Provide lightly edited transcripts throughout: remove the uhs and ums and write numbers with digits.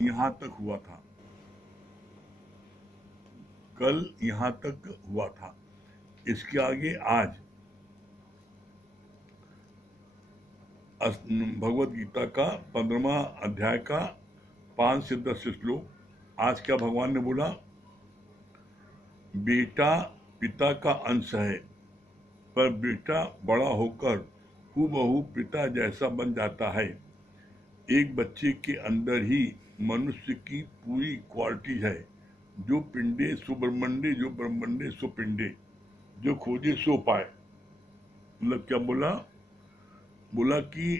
यहां तक हुआ था, कल यहां तक हुआ था। इसके आगे आज भगवत गीता का 15वां अध्याय का 5 से 10 श्लोक। आज क्या भगवान ने बोला? बेटा पिता का अंश है, पर बेटा बड़ा होकर हूबहू पिता जैसा बन जाता है। एक बच्चे के अंदर ही मनुष्य की पूरी क्वालिटी है। जो पिंडे सुब्रह्मण्य, जो ब्रह्मण्य सुपिंडे, जो खोजे सो पाए। मतलब क्या बोला? बोला कि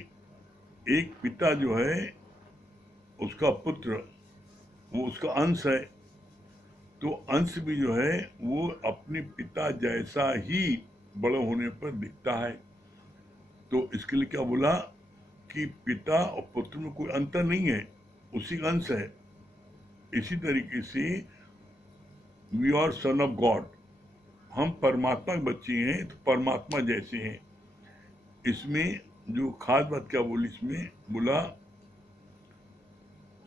एक पिता जो है, उसका पुत्र, वो उसका अंश है। तो अंश भी जो है वो अपने पिता जैसा ही बड़े होने पर दिखता है। तो इसके लिए क्या बोला कि पिता और पुत्र में कोई अंतर नहीं है, उसी का अंश है। इसी तरीके से we are son of God, हम परमात्मा के बच्चे हैं, तो परमात्मा जैसे हैं। इसमें जो खास बात क्या बोली, इसमें बोला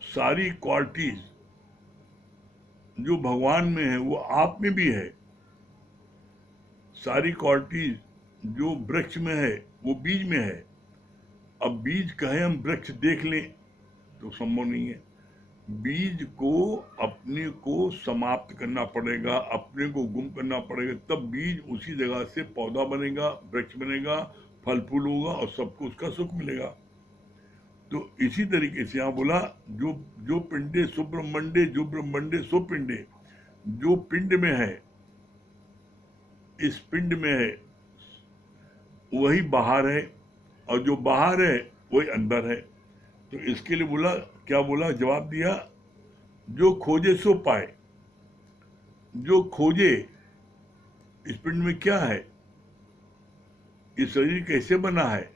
सारी क्वालिटीज जो भगवान में है वो आप में भी है। सारी क्वालिटीज जो वृक्ष में है वो बीज में है। अब बीज कहे हम वृक्ष देख लें तो संभव नहीं है। बीज को अपने को समाप्त करना पड़ेगा, अपने को गुम करना पड़ेगा, तब बीज उसी जगह से पौधा बनेगा, वृक्ष बनेगा, फल फूल होगा और सबको उसका सुख मिलेगा। तो इसी तरीके से यहाँ बोला जो जो पिंडे सुब्रह्मण्य, जो ब्रह्मण्य सो पिंडे, जो पिंड में है, इस पिंड में है, वही बाहर है, और जो बाहर है वही अंदर है। तो इसके लिए बोला, क्या बोला? जवाब दिया, जो खोजे सो पाए। जो खोजे, इस पिंड में क्या है, ये शरीर कैसे बना है?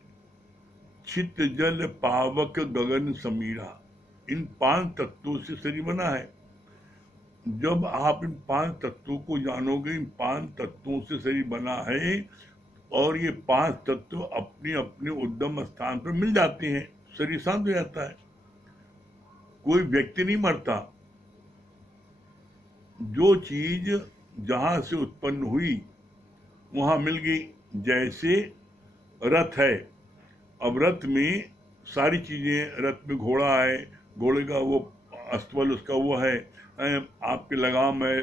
चित्त जल पावक गगन समीरा, इन 5 तत्वों से शरीर बना है। जब आप इन 5 तत्वों को जानोगे, इन 5 तत्वों से शरीर बना है, और ये 5 तत्व अपने अपने उद्गम स्थान पर मिल जाते हैं, शरीर शांत हो जाता है। कोई व्यक्ति नहीं मरता। जो चीज जहां से उत्पन्न हुई वहां मिल गई। जैसे रथ है, अब रथ में सारी चीजें, रथ में घोड़ा है, घोड़े का वो अस्तबल उसका वो है, आपके लगाम है,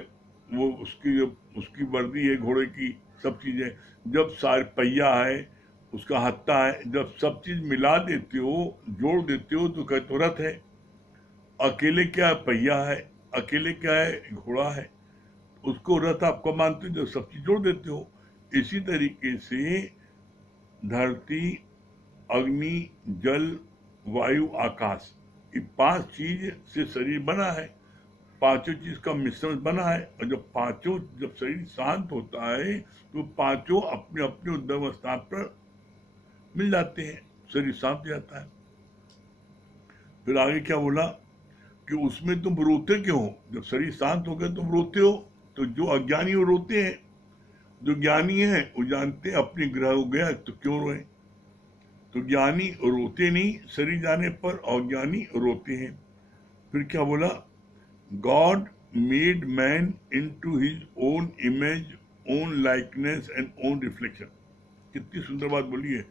वो उसकी उसकी वर्दी है घोड़े की, सब चीजें। जब सारे पहिया है, उसका हत्था है, जब सब चीज मिला देते हो, जोड़ देते हो, तो कहते हो रथ है। अकेले क्या है? पहिया है। अकेले क्या है? घोड़ा है। उसको रथ आपको मानते हो जब सब चीज जोड़ देते हो। इसी तरीके से धरती, अग्नि, जल, वायु, आकाश, ये 5 चीज से शरीर बना है। पांचों चीज का मिश्रण बना है, और जब शरीर शांत होता है तो पांचों अपने अपने उद्गम स्थान पर मिल जाते हैं, शरीर शांत हो जाता है। फिर आगे क्या बोला कि उसमें तुम रोते क्यों हो? जब शरीर शांत हो गया तुम रोते हो। तो जो अज्ञानी वो रोते हैं, जो ज्ञानी है वो जानते हैं अपने ग्रह हो गया तो क्यों रोए। तो ज्ञानी रोते नहीं शरीर जाने पर, अज्ञानी रोते हैं। फिर क्या बोला? God made man into his own image, own likeness and own reflection. कितनी सुंदर बात बोली है।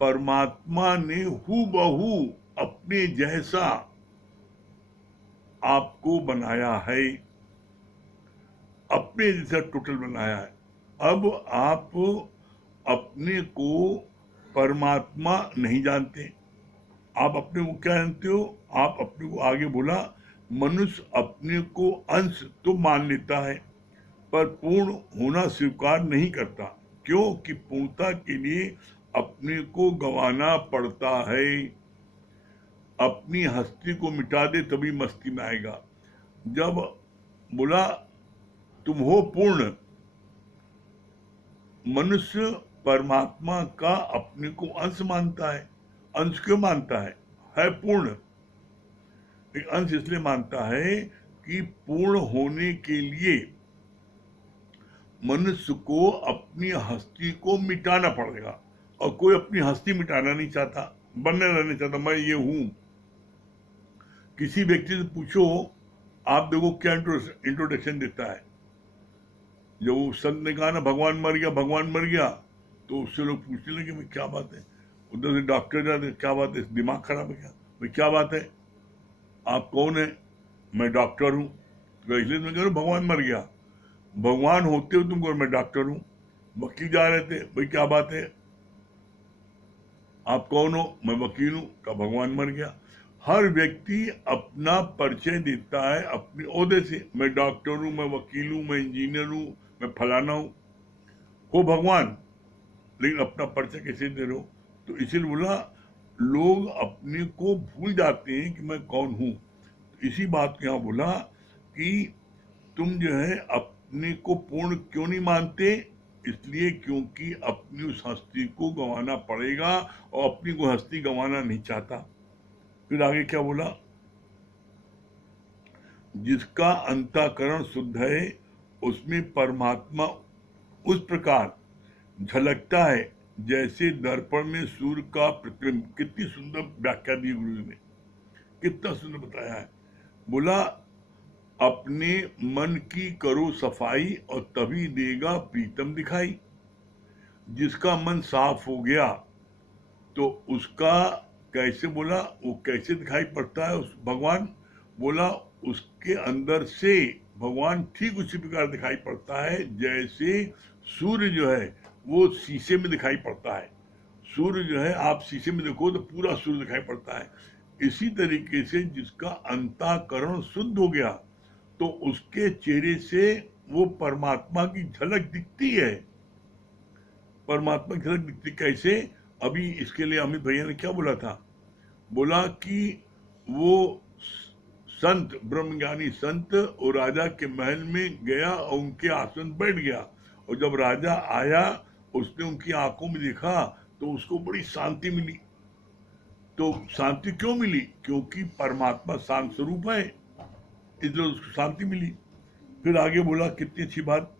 परमात्मा ने हूबहू अपने जैसा आपको बनाया है, अपने जैसा टोटल बनाया है। अब आप अपने को परमात्मा नहीं जानते, आप अपने को क्या जानते हो? आप अपने को, आगे बोला, मनुष्य अपने को अंश तो मान लेता है, पर पूर्ण होना स्वीकार नहीं करता। क्यों? कि पूर्णता के लिए अपने को गंवाना पड़ता है। अपनी हस्ती को मिटा दे तभी मस्ती में आएगा। जब बोला तुम हो पूर्ण, मनुष्य परमात्मा का अपने को अंश मानता है। अंश क्यों मानता है पूर्ण। एक अंश इसलिए मानता है कि पूर्ण होने के लिए मनुष्य को अपनी हस्ती को मिटाना पड़ेगा, और कोई अपनी हस्ती मिटाना नहीं चाहता, बनने रहना चाहता, मैं ये हूं। किसी व्यक्ति से पूछो, आप देखो क्या इंट्रोडक्शन देता है। जब वो संत ने कहा ना भगवान मर गया, भगवान मर गया, तो उससे लोग पूछने लगे भाई क्या बात है। उधर से डॉक्टर जाते, क्या बात है, दिमाग खराब है क्या भाई, क्या बात है, आप कौन है, मैं डॉक्टर हूँ। तो इसलिए मैं कह रहा हूँ भगवान मर गया, भगवान होते हो तुमको, मैं डॉक्टर हूँ। वकील जा रहे थे, भाई क्या बात है, आप कौन हो, मैं वकील हूँ, का भगवान मर गया। हर व्यक्ति अपना परिचय देता है अपने ओहदे से, मैं डॉक्टर हूँ, मैं वकील हूँ, मैं इंजीनियर हूँ, मैं फलाना हूँ, हो भगवान, लेकिन अपना परिचय कैसे दे रहे हो। तो इसीलिए बोला लोग अपने को भूल जाते हैं कि मैं कौन हूँ। तो इसी बात को यहाँ बोला कि तुम जो है अपने को पूर्ण क्यों नहीं मानते, इसलिए क्योंकि अपनी उस हस्ती को गंवाना पड़ेगा और अपनी को हस्ती गंवाना नहीं चाहता। फिर आगे क्या बोला, जिसका अंतःकरण शुद्ध है उसमें परमात्मा उस प्रकार झलकता है जैसे दर्पण में सूर्य का प्रतिबिंब। कितनी सुंदर व्याख्या दी गुरु जी ने, कितना सुंदर बताया है। बोला अपने मन की करो सफाई और तभी देगा प्रीतम दिखाई। जिसका मन साफ हो गया तो उसका कैसे, बोला वो कैसे दिखाई पड़ता है उस भगवान, बोला उसके अंदर से भगवान ठीक उसी प्रकार दिखाई पड़ता है जैसे सूर्य जो है वो शीशे में दिखाई पड़ता है। सूर्य जो है आप शीशे में देखो तो पूरा सूर्य दिखाई पड़ता है। इसी तरीके से जिसका अंतःकरण शुद्ध हो गया तो उसके चेहरे से वो परमात्मा की झलक दिखती है। परमात्मा की झलक दिखती कैसे, अभी इसके लिए अमित भैया ने क्या बोला था, बोला कि वो संत ब्रह्मज्ञानी संत और राजा के महल में गया और उनके आसन बैठ गया, और जब राजा आया उसने उनकी आंखों में देखा तो उसको बड़ी शांति मिली। तो शांति क्यों मिली, क्योंकि परमात्मा शांत स्वरूप है, इसलिए उसको शांति मिली। फिर आगे बोला कितनी अच्छी बात,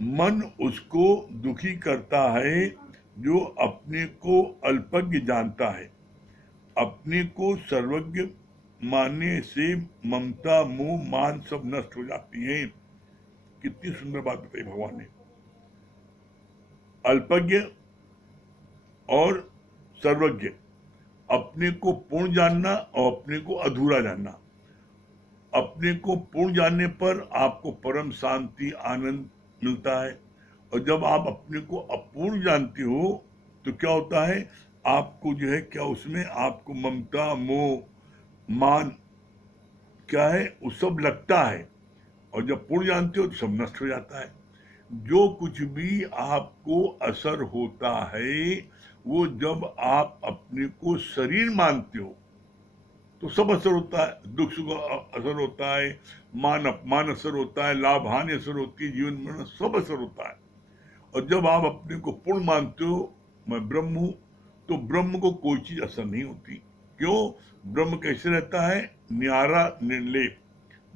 मन उसको दुखी करता है जो अपने को अल्पज्ञ जानता है। अपने को सर्वज्ञ मानने से ममता मोह मान सब नष्ट हो जाती है। कितनी सुंदर बात बताई भगवान ने। अल्पज्ञ और सर्वज्ञ, अपने को पूर्ण जानना और अपने को अधूरा जानना। अपने को पूर्ण जानने पर आपको परम शांति आनंद मिलता है, और जब आप अपने को अपूर्ण जानते हो तो क्या होता है, आपको जो है क्या उसमें आपको ममता मोह मान क्या है वो सब लगता है, और जब पूर्ण जानते हो तो सब नष्ट हो जाता है। जो कुछ भी आपको असर होता है वो जब आप अपने को शरीर मानते हो तो सब असर होता है। दुख सुख असर होता है, मान अपमान असर होता है, लाभ हानि असर होती है, जीवन मरण सब असर होता है। और जब आप अपने को पूर्ण मानते हो मैं ब्रह्म हूं, तो ब्रह्म को कोई चीज असर नहीं होती। क्यों, ब्रह्म कैसे रहता है, न्यारा निर्लेप।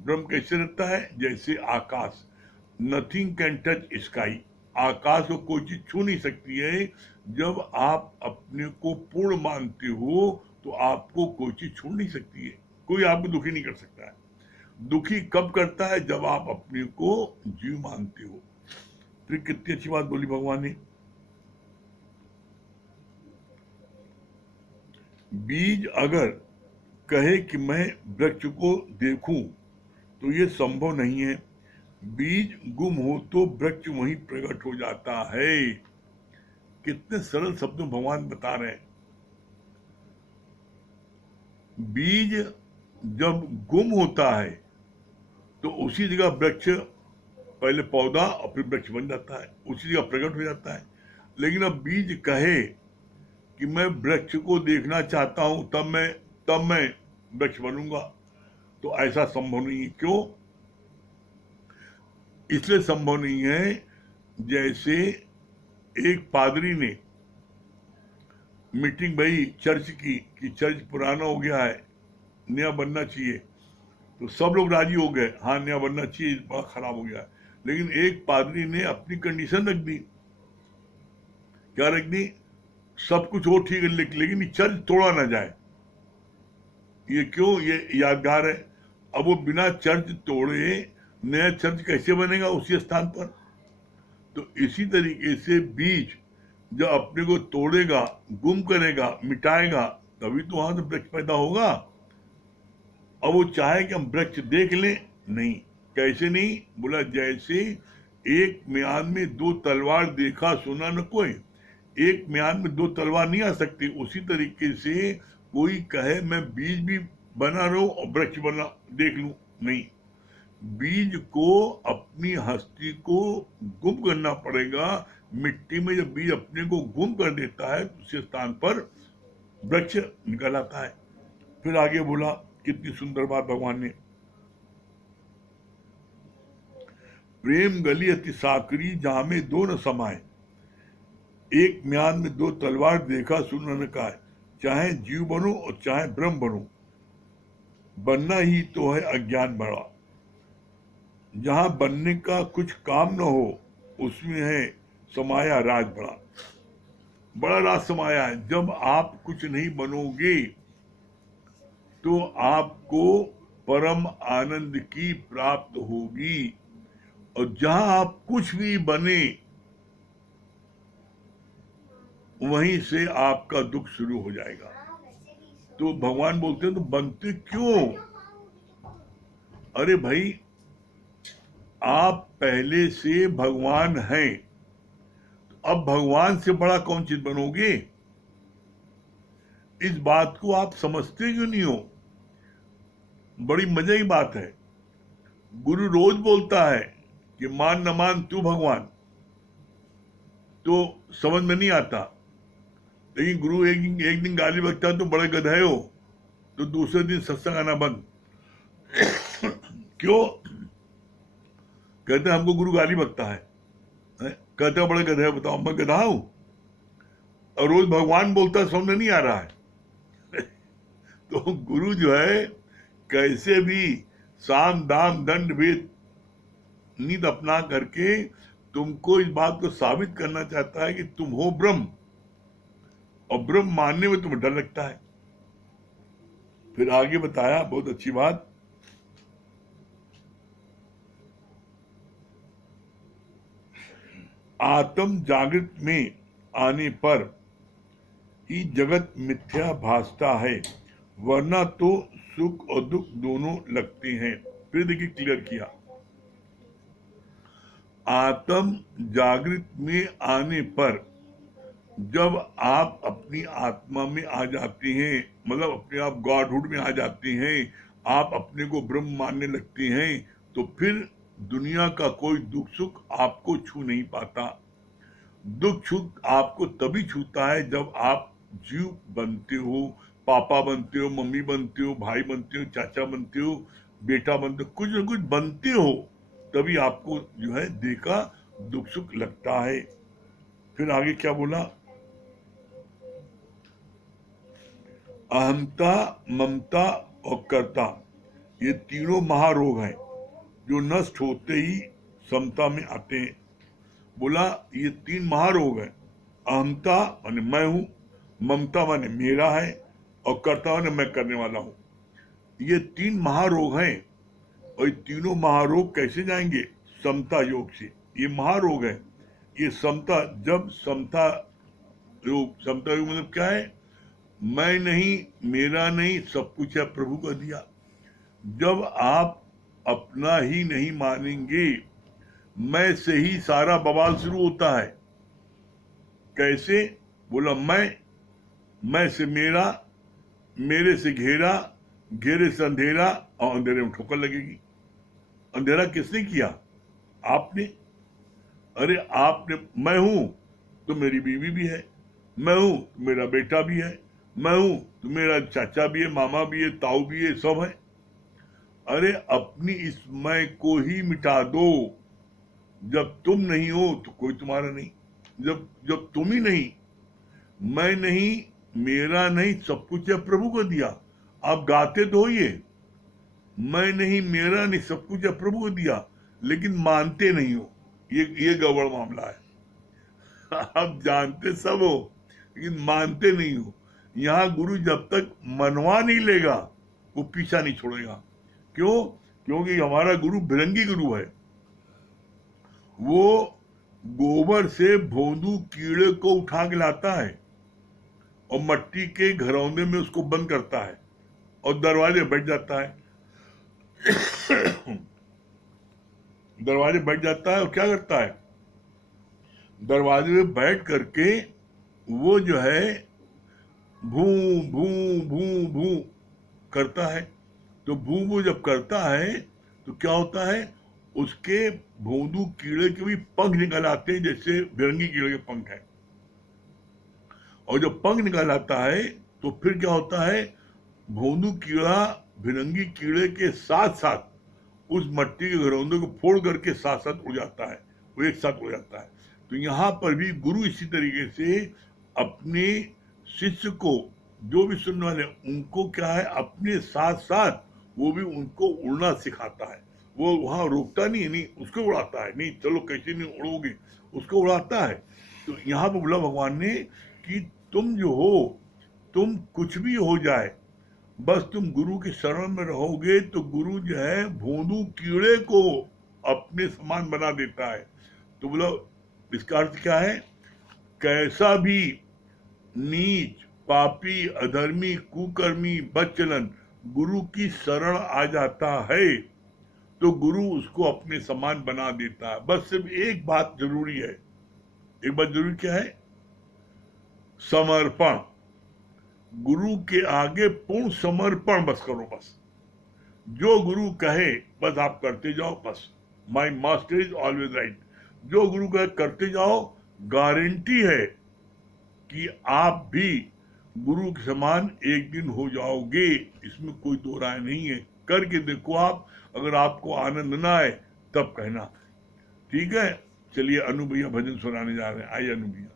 ब्रह्म कैसे रहता है, जैसे आकाश, नथिंग कैन टच स्काई। आकाश को कोई चीज छू नहीं सकती है। जब आप अपने को पूर्ण मानते हो तो आपको कोई चीज छू नहीं सकती है, कोई आपको दुखी नहीं कर सकता है। दुखी कब करता है, जब आप अपने को जीव मानते हो। फिर कितनी अच्छी बात बोली भगवान ने, बीज अगर कहे कि मैं वृक्ष को देखूं तो ये संभव नहीं है। बीज गुम हो तो वृक्ष वहीं प्रकट हो जाता है। कितने सरल शब्दों भगवान बता रहे हैं। बीज जब गुम होता है तो उसी जगह वृक्ष, पहले पौधा और फिर वृक्ष बन जाता है, उसी जगह प्रकट हो जाता है। लेकिन अब बीज कहे कि मैं वृक्ष को देखना चाहता हूं तब मैं वृक्ष बनूंगा, तो ऐसा संभव नहीं है। क्यों, इसलिए संभव नहीं है जैसे एक पादरी ने मीटिंग भई चर्च की कि चर्च पुराना हो गया है, नया बनना चाहिए, तो सब लोग राजी हो गए, हाँ नया बनना चाहिए, बड़ा खराब हो गया है। लेकिन एक पादरी ने अपनी कंडीशन रख दी क्या रख दी? सब कुछ हो ठीक है, लेकिन चर्च तोड़ा ना जाए। ये क्यों? ये यादगार है। अब वो बिना चर्च तोड़े नया चर्च कैसे बनेगा उसी स्थान पर? तो इसी तरीके से बीज जब अपने को तोड़ेगा, गुम करेगा, मिटाएगा, तभी तो वहां से वृक्ष पैदा होगा। अब वो चाहे कि हम वृक्ष देख लें, नहीं। कैसे नहीं? बोला जैसे एक म्यान में दो तलवार देखा सुना न कोई। एक म्यान में दो तलवार नहीं आ सकती। उसी तरीके से कोई कहे मैं बीज भी बना रहूं और वृक्ष बना देख लूं, नहीं। बीज को अपनी हस्ती को गुम करना पड़ेगा। मिट्टी में जब बीज अपने को गुम कर देता है तो उस स्थान पर वृक्ष निकल आता है। फिर आगे बोला, कितनी सुंदर बात भगवान ने, प्रेम गली अति साकरी जहां में दो न समाये, एक म्यान में दो तलवार देखा सुना न कहा। चाहे जीव बनो और चाहे ब्रह्म बनो, बनना ही तो है अज्ञान बड़ा। जहां बनने का कुछ काम न हो उसमें है समाया राज बड़ा। बड़ा राज समाया है। जब आप कुछ नहीं बनोगे तो आपको परम आनंद की प्राप्त होगी, और जहां आप कुछ भी बने वहीं से आपका दुख शुरू हो जाएगा। तो भगवान बोलते हैं तो बनते क्यों? अरे भाई, आप पहले से भगवान हैं, तो अब भगवान से बड़ा कौन चीज बनोगे? इस बात को आप समझते क्यों नहीं हो? बड़ी मजे की बात है। गुरु रोज बोलता है कि मान न मान तू भगवान, तो समझ में नहीं आता। लेकिन गुरु एक दिन गाली बकता है तो बड़े गधे हो, तो दूसरे दिन सत्संग आना बंद। क्यों? कहते हैं हमको गुरु गाली बकता है। कहते हैं बड़े गधे हो। बताओ, मैं गधा हूं? और रोज भगवान बोलता है, समझ नहीं आ रहा है। तो गुरु जो है कैसे भी साम दाम दंड भेद नीति अपना करके तुमको इस बात को साबित करना चाहता है कि तुम हो ब्रह्म, और ब्रह्म मानने में तुम्हें डर लगता है। फिर आगे बताया बहुत अच्छी बात, आत्म जागृत में आने पर ही जगत मिथ्या भासता है, वरना तो सुख और दुख दोनों लगते हैं। फिर देखिए क्लियर किया, आत्म जागृत में आने पर जब आप अपनी आत्मा में आ जाते हैं, मतलब अपने आप गॉडहुड में आ जाते हैं, आप अपने को ब्रह्म मानने लगते हैं, तो फिर दुनिया का कोई दुख सुख आपको छू नहीं पाता। दुख सुख आपको तभी छूता है जब आप जीव बनते हो, पापा बनते हो, मम्मी बनते हो, भाई बनते हो, चाचा बनते हो, बेटा बनते हो, कुछ न कुछ बनते हो, तभी आपको जो है देह का दुख सुख लगता है। फिर आगे क्या बोला, अहंता, ममता और कर्ता, ये तीनों महारोग हैं जो नष्ट होते ही समता में आते हैं। बोला ये तीन महारोग हैं। अहंता माने मैं हूं, ममता माने मेरा है, और कर्ता माने मैं करने वाला हूं। ये तीन महारोग हैं, और ये तीनों महारोग कैसे जाएंगे? समता योग से। ये महारोग है। ये समता, जब समता योग, समता योग मतलब क्या है? मैं नहीं, मेरा नहीं, सब कुछ है प्रभु का दिया। जब आप अपना ही नहीं मानेंगे, मैं से ही सारा बवाल शुरू होता है। कैसे? बोला मैं से मेरा, मेरे से घेरा, घेरे से अंधेरा, और अंधेरे में ठोकर लगेगी। अंधेरा किसने किया? आपने। अरे आपने, मैं हूं तो मेरी बीवी भी है, मैं हूं तो मेरा बेटा भी है, मैं हूं तो मेरा चाचा भी है, मामा भी है, ताऊ भी है, सब है। अरे अपनी इस मैं को ही मिटा दो। जब तुम नहीं हो तो कोई तुम्हारा नहीं। जब तुम ही नहीं, मैं नहीं, मेरा नहीं, सब कुछ है प्रभु को दिया। आप गाते तो हो ये, मैं नहीं, मेरा नहीं, सब कुछ है प्रभु को दिया, लेकिन मानते नहीं हो। ये गड़बड़ मामला है। आप जानते सब हो लेकिन मानते नहीं हो। यहाँ गुरु जब तक मनवा नहीं लेगा वो पीछा नहीं छोड़ेगा। क्यों? क्योंकि हमारा गुरु भिरंगी गुरु है। वो गोबर से भोंदू कीड़े को उठा के लाता है और मट्टी के घरौंदे में उसको बंद करता है और दरवाजे बैठ जाता है। दरवाजे बैठ जाता है और क्या करता है, दरवाजे में बैठ करके वो जो है भू भू भू भू करता है। तो भू भू जब करता है तो क्या होता है, उसके भोंदू कीड़े के भी पंख निकल आते हैं जैसे भिरंगी कीड़े के पंख हैं। और जब पंख निकल आता है तो फिर क्या होता है, भोंदू कीड़ा भिरंगी कीड़े के साथ साथ उस मट्टी के घरौंदे को फोड़ करके साथ साथ उड़ जाता है, वो एक साथ उड़ जाता है। तो यहाँ पर भी गुरु इसी तरीके से अपने शिष्य को, जो भी सुनने वाले उनको क्या है, अपने साथ साथ वो भी उनको उड़ना सिखाता है। वो वहां रोकता नहीं है, नहीं उसको उड़ाता है, नहीं चलो कैसे नहीं उड़ोगे, उसको उड़ाता है। तो यहाँ पर बोला भगवान ने कि तुम जो हो, तुम कुछ भी हो जाए, बस तुम गुरु की शरण में रहोगे तो गुरु जो है भोंदू कीड़े को अपने समान बना देता है। तो बोला इसका अर्थ क्या है, कैसा भी नीच पापी अधर्मी कुकर्मी बदचलन गुरु की शरण आ जाता है तो गुरु उसको अपने समान बना देता है। बस सिर्फ एक बात जरूरी है, एक बात जरूरी क्या है, समर्पण। गुरु के आगे पूर्ण समर्पण बस करो। बस जो गुरु कहे बस आप करते जाओ। बस my master is always right. जो गुरु कहे करते जाओ, गारंटी है कि आप भी गुरु के समान एक दिन हो जाओगे, इसमें कोई दो राय नहीं है। करके देखो आप, अगर आपको आनंद ना आए तब कहना। ठीक है, चलिए अनु भैया भजन सुनाने जा रहे हैं। आइए अनु भैया।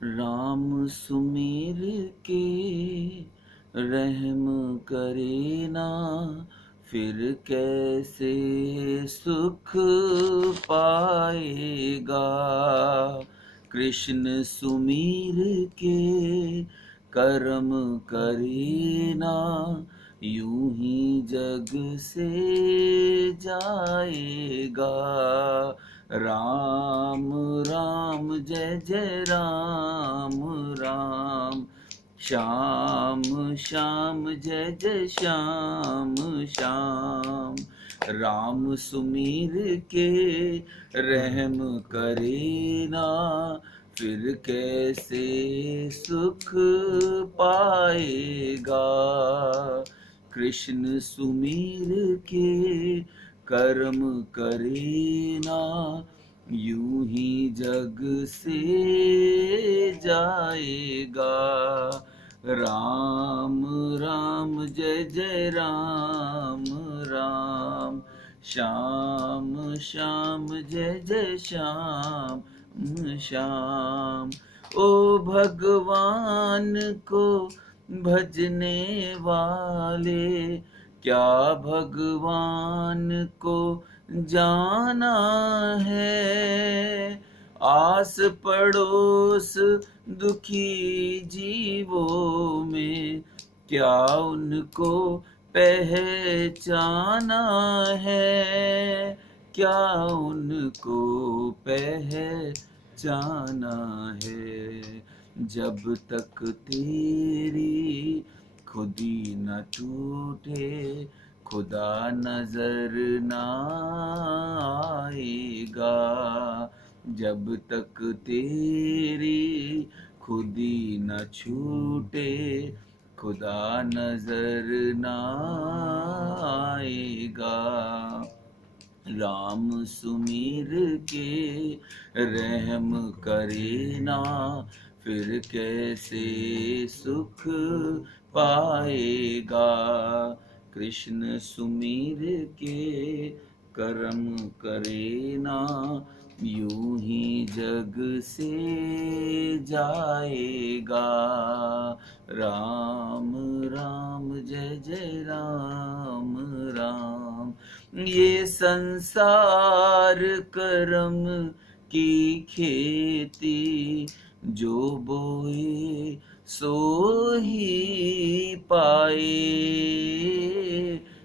राम सुमिर के रहम करे ना, फिर कैसे सुख पाएगा। कृष्ण सुमिर के कर्म करे ना, यूं ही जग से जाएगा। राम राम जय जय राम राम, श्याम श्याम जय जय श्याम श्याम। राम सुमिर के रहम करे ना, फिर कैसे सुख पाएगा। कृष्ण सुमिर के कर्म करे ना, यूं ही जग से जाएगा। राम राम जय जय राम राम, श्याम श्याम जय जय श्याम श्याम। ओ भगवान को भजने वाले, क्या भगवान को जाना है। आस पड़ोस दुखी जीवों में, क्या उनको पहचाना है। क्या उनको पहचाना है। जब तक तेरी खुदी न टूटे, खुदा नजर ना आएगा। जब तक तेरी खुदी न छूटे खुदा नजर न आएगा। राम सुमीर के रहम करे ना फिर कैसे सुख पाएगा। कृष्ण सुमीर के कर्म करे ना यूं ही जग से जाएगा। राम राम जय जय राम राम। ये संसार कर्म की खेती जो बोए सो ही पाए।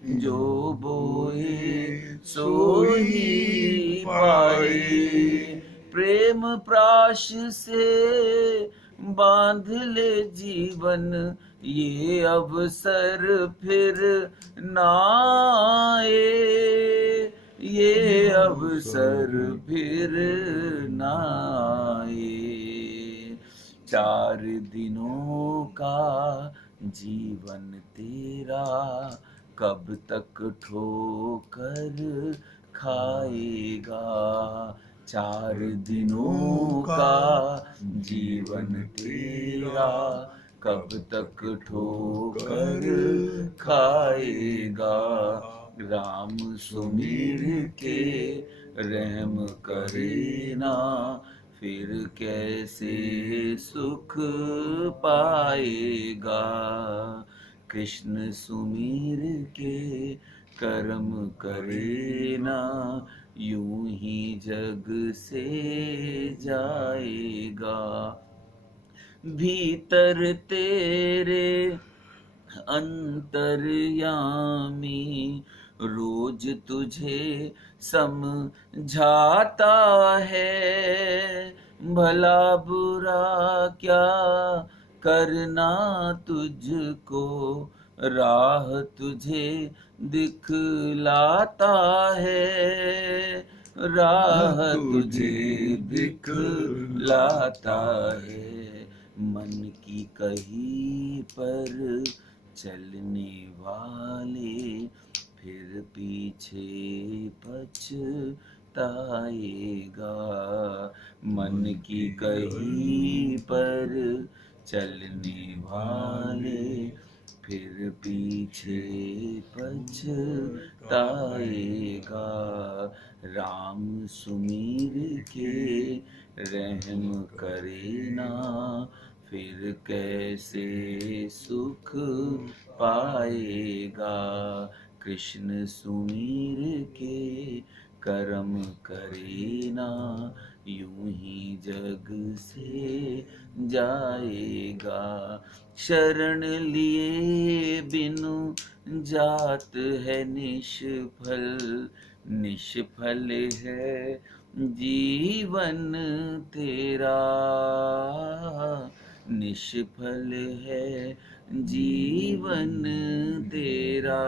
जो बोए सो ही पाए। प्रेम प्राश से बांध ले जीवन ये अवसर फिर नाए। ये अवसर फिर नाए। 4 दिनों का जीवन तेरा कब तक ठोकर खाएगा। 4 दिनों का जीवन तेरा कब तक ठोकर खाएगा। राम सुमीर के रहम करे ना फिर कैसे सुख पाएगा। कृष्ण सुमीर के कर्म करे ना यूं ही जग से जाएगा। भीतर तेरे अंतर्यामी रोज तुझे समझाता है। भला बुरा क्या करना तुझको राह तुझे दिखलाता है। राह तुझे दिखलाता है। मन की कहीं पर चलने वाले फिर पीछे पछताएगा। मन की कहीं पर चलने वाले फिर पीछे पछताएगा। राम सुमीर के रहम करे ना फिर कैसे सुख पाएगा। कृष्ण सुमीर के कर्म करे ना यूं ही जग से जाएगा। शरण लिए बिनु जात है निष्फल। निष्फल है जीवन तेरा। निष्फल है जीवन तेरा।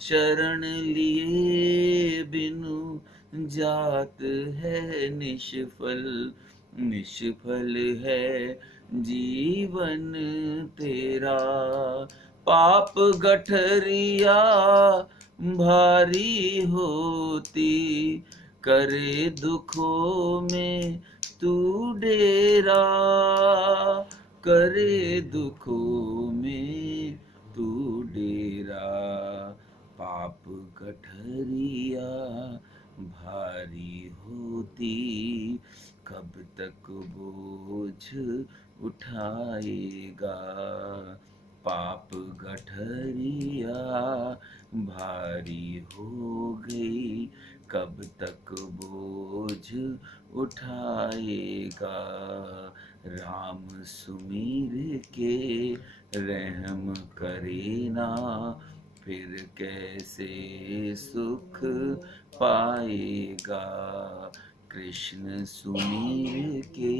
शरण लिए बिनु जात है निष्फल। निष्फल है जीवन तेरा। पाप गठरिया भारी होती करे दुखों में तू डेरा। करे दुखों में तू डेरा। पाप गठरिया भारी होती कब तक बोझ उठाएगा। पाप गठरिया भारी हो गई कब तक बोझ उठाएगा। राम सुमीर के रहम करे ना फिर कैसे सुख पाएगा। कृष्ण सुमीर के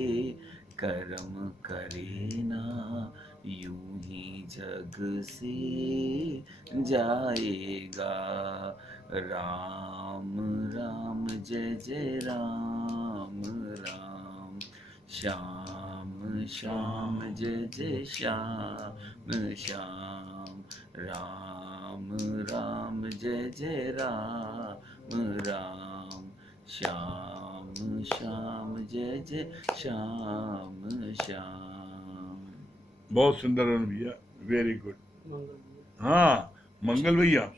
कर्म करे ना यूं ही जग से जाएगा। राम राम जय जय राम राम, श्याम श्याम जय जय श्याम श्याम, राम राम जय जय राम राम, श्याम श्याम जय जय श्याम श्याम। बहुत सुंदर है भैया, वेरी गुड। हाँ मंगल भैया,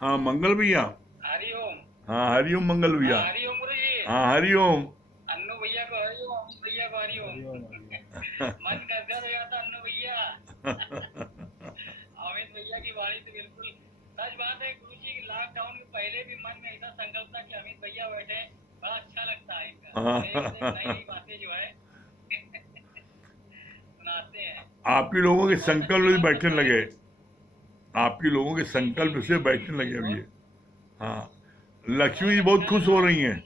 हाँ मंगल भैया, हरिओम। हाँ हरिओम मंगल भैया, हरिओम गुरुजी। हाँ हरिओम। अन्नू भैया को हरिओम, अमित भैया को हरिओम। मन गदगद हो जाता अन्नू भैया। अमित भैया की वाणी तो बिल्कुल सच बात है गुरुजी। लॉकडाउन के पहले भी मन में ऐसा संकल्प था कि अमित भैया बैठे, बड़ा अच्छा लगता है इनका नई बातें जो है सुनाते हैं। आप ही लोगों के संकल्प से बैठने लगे, आप ही लोगों के संकल्प से बैठने लगे अभी ये। हाँ लक्ष्मी जी बहुत खुश हो रही हैं।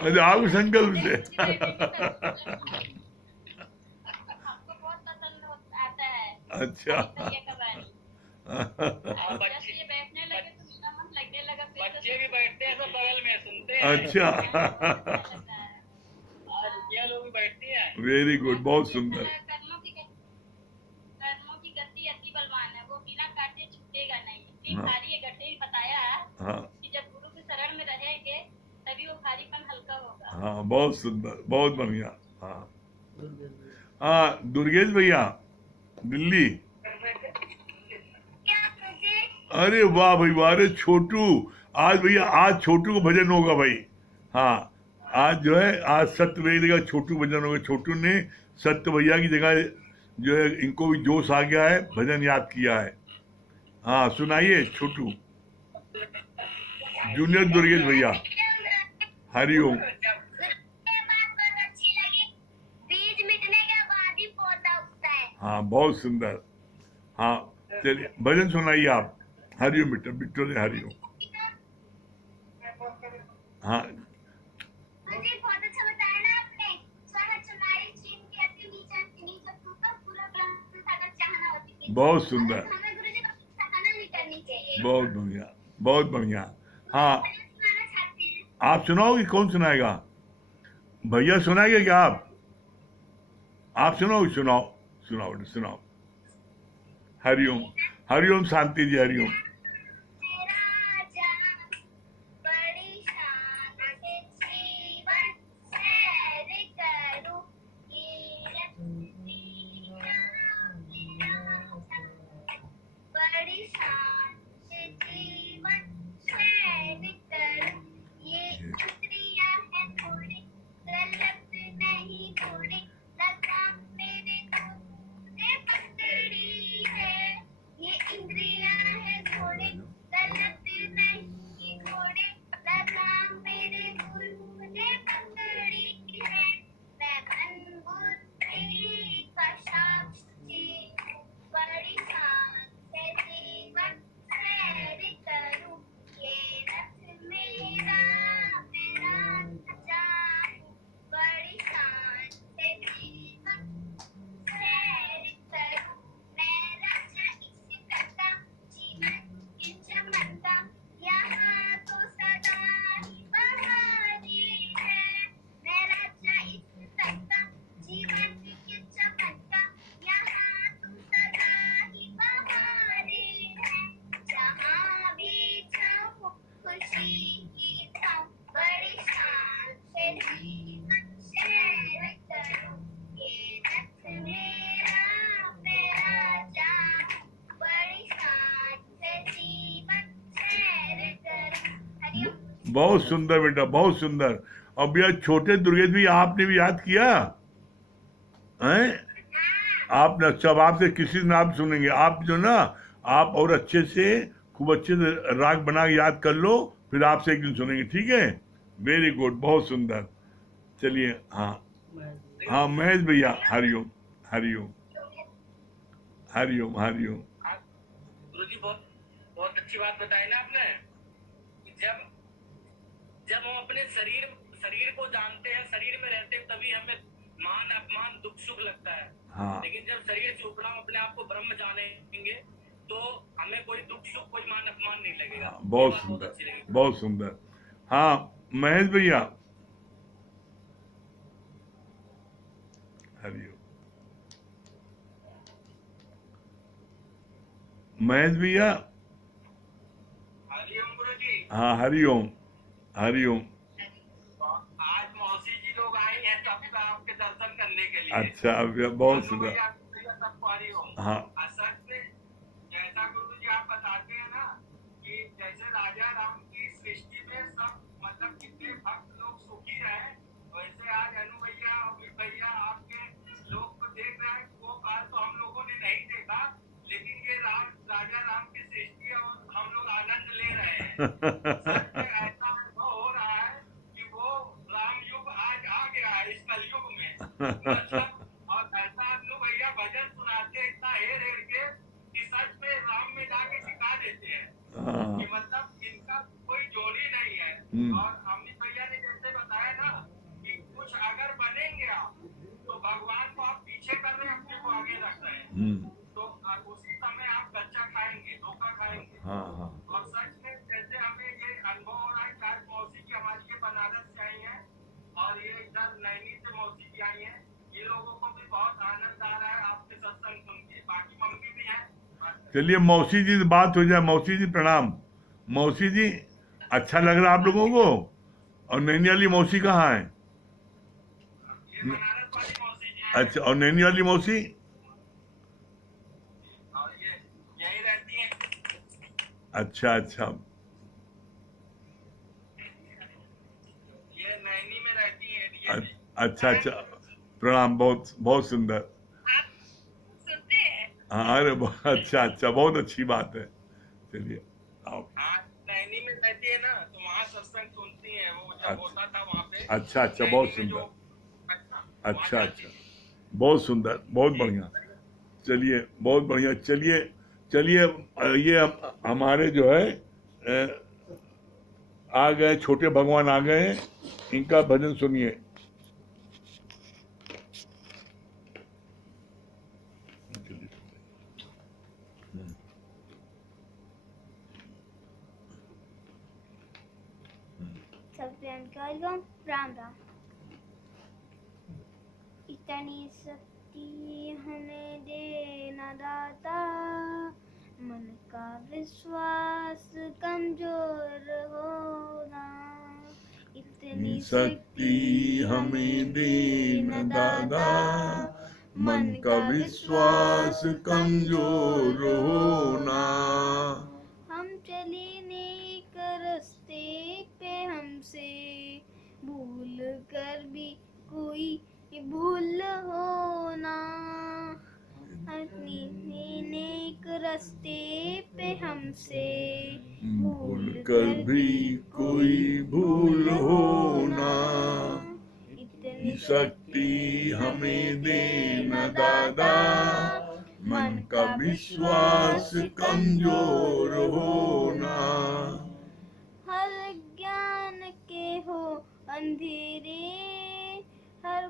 अरे आपके संकल्प से आपको बहुत पसंद आता है। अच्छा बच्चे बैठने लगे तो मेरा मन लगने लगा। बच्चे भी बैठते हैं सब बगल में सुनते हैं। अच्छा ये लोग भी बैठते हैं। वेरी गुड, बहुत सुंदर। कर्मों की गति अति बलवान है, वो बिना काटे छूटेगा नहीं। इतनी हाँ। सारी ये घटे बताया हाँ कि जब गुरु की शरण में रहेंगे तभी वो भारीपन हल्का होगा। हाँ बहुत सुंदर, बहुत बढ़िया। हाँ हाँ दुर्गेश भैया दिल्ली। अरे वाह भाई वाह, अरे छोटू आज भैया, आज छोटू को भजन होगा भाई। हाँ आज जो है, आज सत्य भैया की जगह छोटू भजन होगा। छोटू ने सत्य भैया की जगह जो है, इनको भी जोश आ गया है, भजन याद किया है। हाँ सुनाइए छोटू। जूनियर दुर्गेश भैया हरिओम। बीज मिटने के बाद ही पौधा उगता है। हाँ बहुत सुंदर। हाँ चलिए भजन सुनाइए आप। हरिओम बेटा, बिट्टो ने हरिओम। हाँ मुझे बहुत अच्छा बताया ना आपने। स्वहच हमारी चीन के अति नीचा टूटा पूरा ग्रंथ सागर चाहना होती है। बहुत सुंदर, हमें गुरुजी को सराहना नहीं करनी चाहिए। बहुत बढ़िया, बहुत बढ़िया। हाँ सुनाना चाहते हैं। आप सुनाओगे? कौन सुनाएगा? भैया सुनाएंगे क्या आप सुनाओगे? सुनाओ सुनाओ बेटा, सुनाओ। हरिओम, हरिओम शांति जी, हरिओम। राजा बड़ी शान से जीवन सैर करूं, कीरत मीरा बड़ी शान से जीवन सैर करूं। ये इंद्रियां हैं थोड़ी, गलत नहीं थोड़ी, लगाम मेरे तूने पकड़ी है। ये इंद्रियां हैं थोड़ी, गलत नहीं थोड़ी, लगाम मेरे तूने पकड़ी है। मैं मन बुद्धि का साक्षी हूँ, बड़ी शान से जीवन सैर करूं। ये रथ मेरा मेरा राजा हूँ, बड़ी शान से जीवन सैर करूं। मैं राजा इस करता, जीवन की चमकता, यहाँ तो सदा ही बहारी है। मैं राजा इस करता, जीवन की चमकता, यहाँ तो सदा ही बहारी है। जहाँ भी जाऊँ खुशी की छाऊं, बड़ी शान से जीवन सैर करूं। ये रथ मेरा मेरा जाऊं, बड़ी शान से जीवन सैर करूं। हरिओम। बहुत सुंदर बेटा, बहुत सुंदर। और भैया छोटे दुर्गेश भी आपने भी याद किया हैं? आपने अच्छा, अब आपसे किसी दिन आप सुनेंगे। आप जो ना, आप और अच्छे से, खूब अच्छे से राग बना के याद कर लो, फिर आपसे एक दिन सुनेंगे, ठीक है? वेरी गुड, बहुत सुंदर। चलिए हाँ हाँ महेश भैया हरिओम, हरिओम, हरिओम, हरिओम। गुरुजी बहुत बहुत अच्छी बात बताई ना आपने कि जब जब हम अपने शरीर शरीर को जानते हैं, शरीर में रहते हैं, तभी हमें मान अपमान दुख सुख लगता है। हाँ लेकिन जब शरीर से उपराम अपने आप को ब्रह्म जानेंगे तो हमें कोई दुख सुख कोई मान अपमान नहीं लगेगा। हाँ, बहुत ये बात बहुत अच्छी सुंदर, लगी। बहुत सुंदर। हाँ महेश भैया, हरिओम। महेश भैया, हरिओम गुरु जी। हाँ हरिओम, हरिओम। आज मौसी जी लोग आए हैं सबका आपके दर्शन करने के लिए। अच्छा, बहुत भानु सुंदर। भैया भैया सबको हरिओम। हाँ असल में जैसा गुरु जी आप बताते हैं ना कि जैसे राजा राम की सृष्टि में सब मतलब कितने भक्त लोग सुखी रहे, वैसे आज अनु भैया अमित भैया आपके लोग को देख रहे हैं। वो काल तो हम लोगों ने नहीं देखा, लेकिन ये राजा राम की सृष्टि है और हम लोग आनंद ले रहे हैं। सच में ऐसा अनुभव हो रहा है कि वो राम युग आज आ गया है इस कलयुग में। मतलब और ऐसा अनु भैया भजन सुनाते हैं इतना हेर हेर के कि सच में राम में जाके टिका देते हैं हाँ कि मतलब इनका कोई जोड़ी नहीं है। और अमित भैया ने जैसे बताया ना कि कुछ अगर बनेंगे आप तो भगवान को आप पीछे कर रहे हैं, अपने को आगे रख रहे हैं, तो उसी समय आप कच्चा खाएंगे, धोखा खाएंगे। हाँ हाँ और सच में जैसे हमें ये अनुभव हो रहा है कि आज मौसी जी हमारी ये बनारस से आई हैं और ये इधर नैनी से मौसी जी आई हैं, ये लोगों को भी बहुत आनंद आ रहा है आपके सत्संग सुन के। बाकी मम्मी भी हैं। चलिए मौसी जी से बात हो जाए। मौसी जी प्रणाम। मौसी जी, अच्छा लग रहा है आप लोगों को? और नैनी वाली मौसी कहाँ है? ये बनारस वाली मौसी जी हैं अच्छा, और नैनी वाली मौसी? और ये यही रहती हैं। अच्छा अच्छा ये नैनी में रहती हैं ये भी। अच्छा अच्छा, प्रणाम। बहुत बहुत सुंदर। आप सुनते हैं? हाँ अरे अच्छा अच्छा, बहुत अच्छी बात है। चलिए आओ। हाँ नैनी में रहती है ना, तो वहाँ सत्संग सुनती है। वो जब होता था वहाँ पे अच्छा अच्छा, नैनी बहुत में सुंदर। जो अच्छा अच्छा, बहुत सुंदर, बहुत बढ़िया। चलिए बहुत बढ़िया। चलिए चलिए, ये हमारे जो है आ गए, छोटे भगवान आ गए हैं, इनका भजन सुनिए। सत्यनारायण का एल्बम राम राम। इतनी शक्ति हमें देना दाता, मन का विश्वास कमजोर होना। इतनी शक्ति हमें देना दादा, मन का विश्वास कमजोर होना। हम चले नेक रास्ते पे, हमसे भूल कर भी कोई भूल होना। अपनी नेक रास्ते पे हमसे भूल कर भी कोई भूल होना। इतनी शक्ति हमें देना दादा, मन का विश्वास कमजोर होना। हर ज्ञान के हो अंधेरे, हर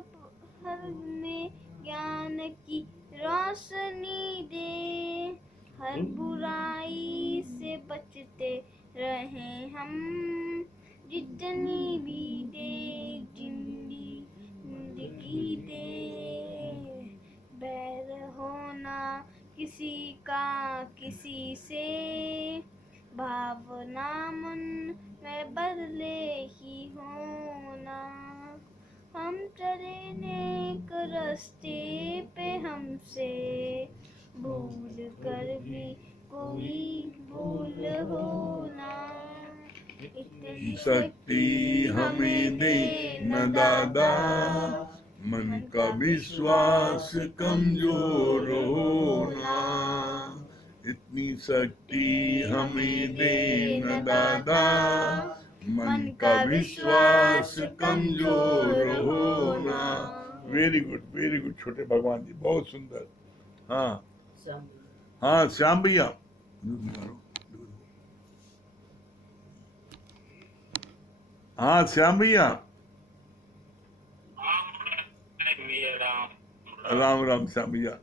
में ज्ञान की रोशनी दे। हर बुराई से बचते रहें हम, जितनी भी दे जिंदगी दे। बैर होना किसी का किसी से, भावना मन में बदले ही होना। हम चले नेक रास्ते पे, हमसे भूल कर भी कोई भूल होना। इतनी शक्ति हमें देना दादा, मन का विश्वास कमजोर होना। इतनी शक्ति हमें देना दादा, मन का विश्वास कमजोर होना। वेरी गुड छोटे भगवान जी, बहुत सुंदर। हाँ हाँ श्याम भैया, हाँ श्याम भैया, राम राम श्याम भैया।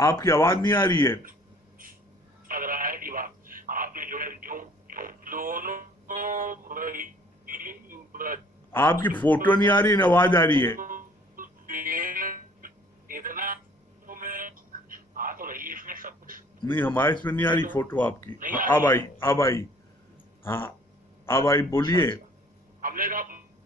आपकी आवाज नहीं आ रही है। लग रहा है कि वाह आपने जो है जो दोनों आपकी फोटो नहीं आ रही, ना आवाज आ रही है। इतना तो मैं आ तो रही है इसमें सब कुछ नहीं, हमारे इसमें नहीं आ रही फोटो आपकी। नहीं आ अब रही। आई, अब आई। हाँ, अब आई, बोलिए। हमने कहा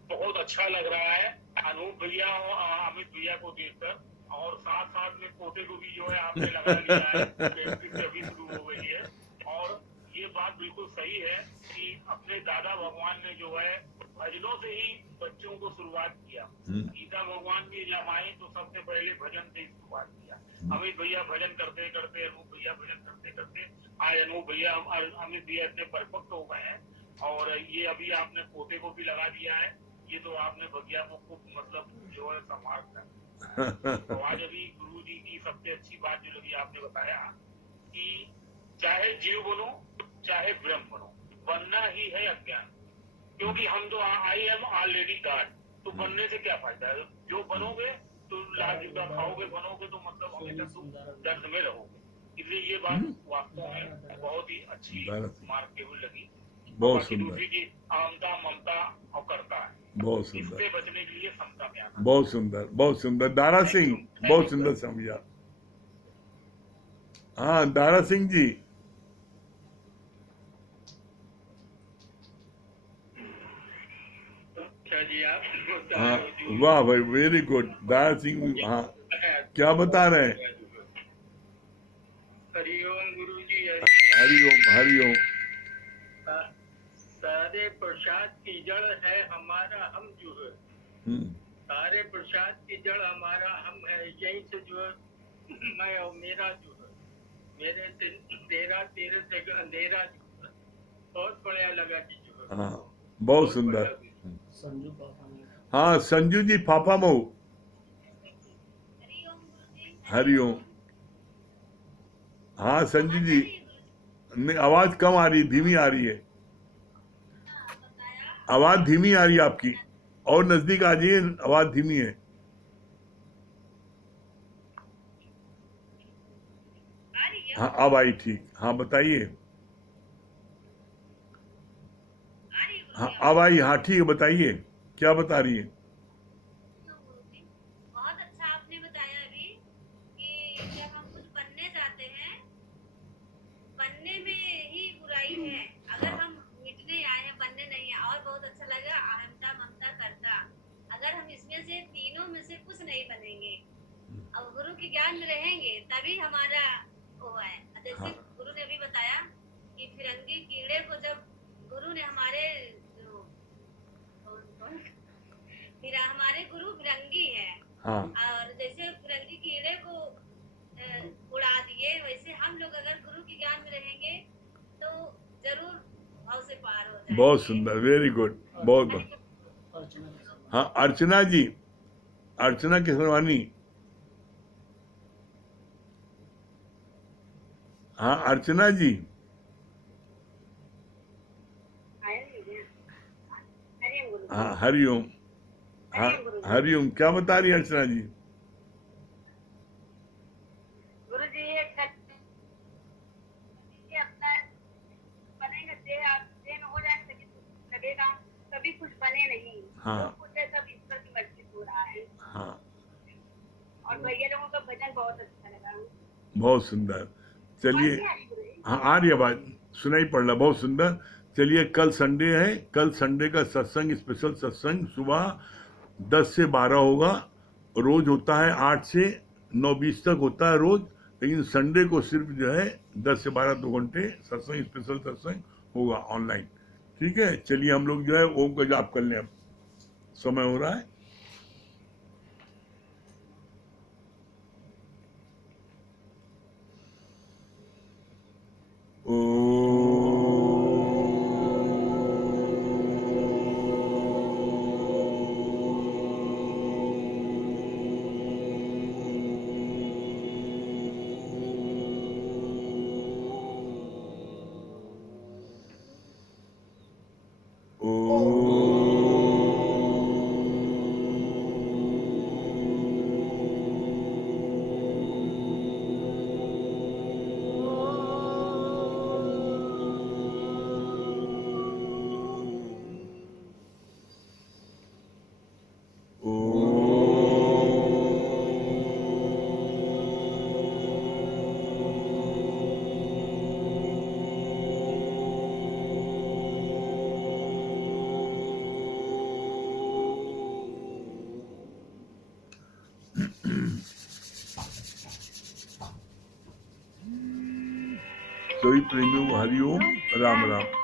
बहुत अच्छा लग रहा है अनूप भैया और अमित भैया को देखकर, और साथ साथ में पोते को भी जो है आपने लगा लिया है, प्रैक्टिस अभी शुरू हो गई है। और ये बात बिल्कुल सही है कि अपने दादा भगवान ने जो है भजनों से ही बच्चों को शुरुआत किया। गीता भगवान भी जब आए तो सबसे पहले भजन से ही शुरुआत किया। अमित भैया भजन करते करते, अनूप भैया भजन करते करते, आज अनूप भैया अमित भैया इतने परफेक्ट हो गए हैं। और ये अभी आपने पोते को भी लगा दिया है, ये तो आपने भैया को खूब मतलब जो है संभाल कर। तो आज अभी गुरु जी की सबसे अच्छी बात जो लगी आपने बताया कि चाहे जीव बनो चाहे ब्रह्म बनो, बनना ही है अज्ञान। क्योंकि हम तो आई एम ऑलरेडी गॉड, तो बनने से क्या फायदा है? जो बनोगे तो लाख का खाओगे, बनोगे तो मतलब हमेशा तुम दर्द में रहोगे। इसलिए ये बात वास्तव में बहुत ही अच्छी मार्केबल लगी। बहुत बाकी सुंदर, दूसरी चीज आमता ममता और करता है, बहुत सुंदर, इससे बचने के लिए समता में आना। बहुत सुंदर, बहुत सुंदर। दारा सिंह, बहुत सुंदर समझा। हाँ, दारा सिंह जी। अच्छा जी, आप हाँ, वाह भाई, वेरी गुड। दारा सिंह, हाँ, क्या बता रहे हैं? हरिओम गुरु जी, हरिओम, हरिओम। सारे प्रसाद की जड़ है हमारा हम जो है, सारे प्रसाद की जड़ हमारा हम है। यहीं से जो है मैं और मेरा जो है, मेरे से तेरा, तेरे से अंधेरा जो है, बहुत बढ़िया लगा जी जो है। हाँ, बहुत सुंदर। संजू पापा ने हाँ, संजू जी पापा मऊ। हरिओम। हाँ संजू जी, नहीं, आवाज कम आ रही, धीमी आ रही है। आवाज धीमी आ रही है आपकी, और नजदीक आ जाइए, आवाज धीमी है। हाँ, अब आई ठीक। हाँ, बताइए। हाँ, अब आई। हाँ, ठीक है, बताइए, क्या बता रही है? बहुत अच्छा आपने बताया अभी कि जब हम कुछ बनने जाते हैं, बनने में ही बुराई है। अगर हम मिटने आए हैं, बनने नहीं है। और बहुत अच्छा लगा अहंता ममता करता, अगर हम इसमें से तीनों में से कुछ नहीं बनेंगे और गुरु के ज्ञान में रहेंगे तभी हमारा वो है। जैसे गुरु ने अभी बताया कि फिरंगी कीड़े को जब गुरु ने हमारे फिर हमारे गुरु फिरंगी है, हाँ, और जैसे फिरंगी कीड़े को उड़ा दिए, वैसे हम लोग अगर गुरु के ज्ञान में रहेंगे तो जरूर भाव से पार हो जाएंगे। बहुत सुंदर, वेरी गुड, बहुत। हाँ, अर्चना जी, अर्चना किशनवानी। हाँ, अर्चना जी। हाँ, हरिओम। हाँ, हरिओम। क्या बता रही है अर्चना जी? गुरु जी ये अपना बनेगा, देह में हो जाए तभी लगेगा, कभी कुछ बने नहीं। हाँ, जो कुछ है सब ईश्वर की मर्जी से हो रहा है। हाँ, और भैया लोगों का भजन बहुत अच्छा लगा। बहुत सुंदर। चलिए, हाँ, आ रही है आवाज, सुनाई पड़ रहा, बहुत सुंदर। चलिए, कल संडे है, कल संडे का सत्संग, स्पेशल सत्संग सुबह 10 से 12 होगा। रोज होता है 8 से 9:20 तक होता है रोज, लेकिन संडे को सिर्फ जो है 10 से 12 2 घंटे सत्संग, स्पेशल सत्संग होगा ऑनलाइन। ठीक है, चलिए हम लोग जो है ओम का जाप कर लें। अब समय हो रहा है। ओ सभी प्रेमियों को हरिओम, राम राम।